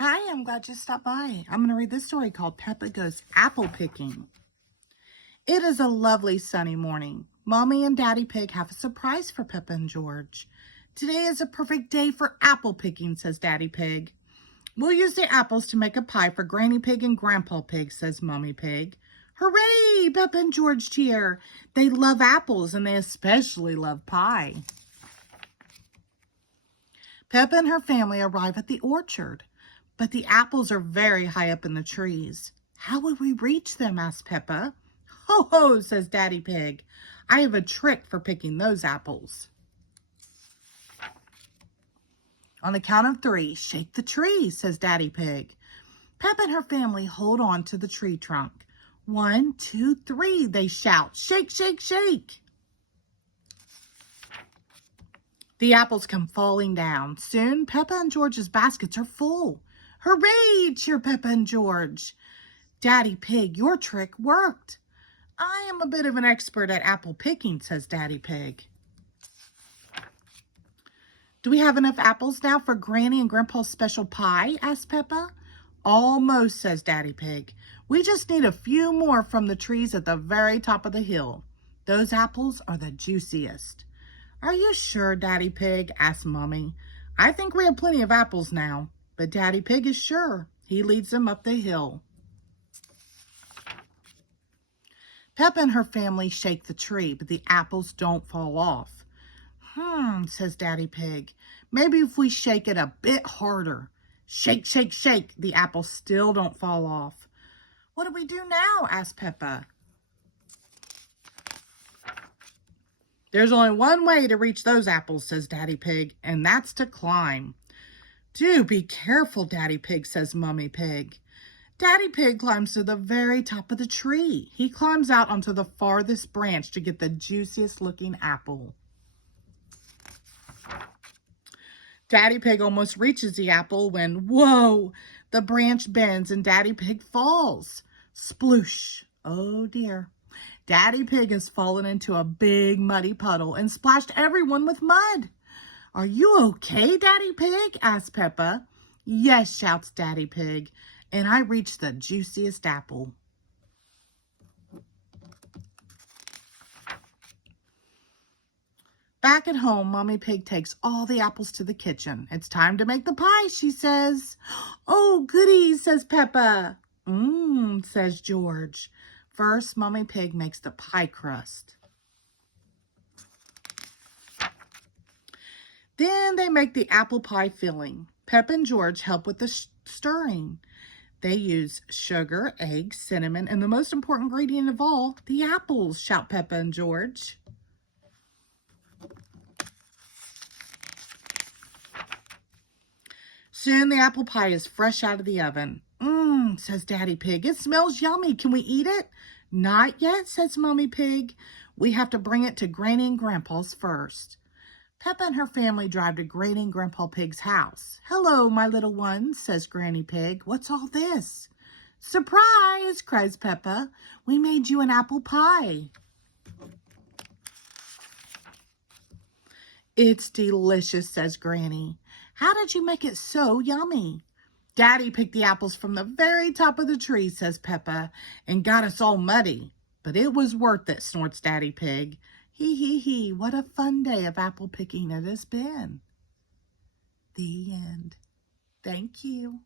Hi, I'm glad you stopped by. I'm going to read this story called Peppa Goes Apple Picking. It is a lovely sunny morning. Mommy and Daddy Pig have a surprise for Peppa and George. Today is a perfect day for apple picking, says Daddy Pig. We'll use the apples to make a pie for Granny Pig and Grandpa Pig, says Mommy Pig. Hooray! Peppa and George cheer. They love apples and they especially love pie. Peppa and her family arrive at the orchard, but the apples are very high up in the trees. How will we reach them? Asked Peppa. Ho ho, says Daddy Pig. I have a trick for picking those apples. On the count of 3, shake the tree, says Daddy Pig. Peppa and her family hold on to the tree trunk. 1, 2, 3, they shout. Shake, shake, shake. The apples come falling down. Soon, Peppa and George's baskets are full. Hooray, cheer Peppa and George. Daddy Pig, your trick worked. I am a bit of an expert at apple picking, says Daddy Pig. Do we have enough apples now for Granny and Grandpa's special pie? Asked Peppa. Almost, says Daddy Pig. We just need a few more from the trees at the very top of the hill. Those apples are the juiciest. Are you sure, Daddy Pig? Asked Mommy. I think we have plenty of apples now. But Daddy Pig is sure. He leads them up the hill. Peppa and her family shake the tree, but the apples don't fall off. Says Daddy Pig. Maybe if we shake it a bit harder. Shake, shake, shake. The apples still don't fall off. What do we do now? Asked Peppa. There's only one way to reach those apples, says Daddy Pig, and that's to climb. Do be careful, Daddy Pig, says Mummy Pig. Daddy Pig climbs to the very top of the tree. He climbs out onto the farthest branch to get the juiciest looking apple. Daddy Pig almost reaches the apple when, whoa, the branch bends and Daddy Pig falls. Sploosh. Oh dear. Daddy Pig has fallen into a big muddy puddle and splashed everyone with mud. Are you okay, Daddy Pig? Asks Peppa. Yes, shouts Daddy Pig, and I reached the juiciest apple. Back at home, Mommy Pig takes all the apples to the kitchen. It's time to make the pie, she says. Oh, goody, says Peppa. Says George. First, Mommy Pig makes the pie crust. Then they make the apple pie filling. Peppa and George help with the stirring. They use sugar, eggs, cinnamon, and the most important ingredient of all, the apples, shout Peppa and George. Soon the apple pie is fresh out of the oven. Says Daddy Pig. It smells yummy. Can we eat it? Not yet, says Mommy Pig. We have to bring it to Granny and Grandpa's first. Peppa and her family drive to Granny and Grandpa Pig's house. Hello, my little ones, says Granny Pig. What's all this? Surprise, cries Peppa. We made you an apple pie. It's delicious, says Granny. How did you make it so yummy? Daddy picked the apples from the very top of the tree, says Peppa, and got us all muddy. But it was worth it, snorts Daddy Pig. Hee, what a fun day of apple picking it has been. The end. Thank you.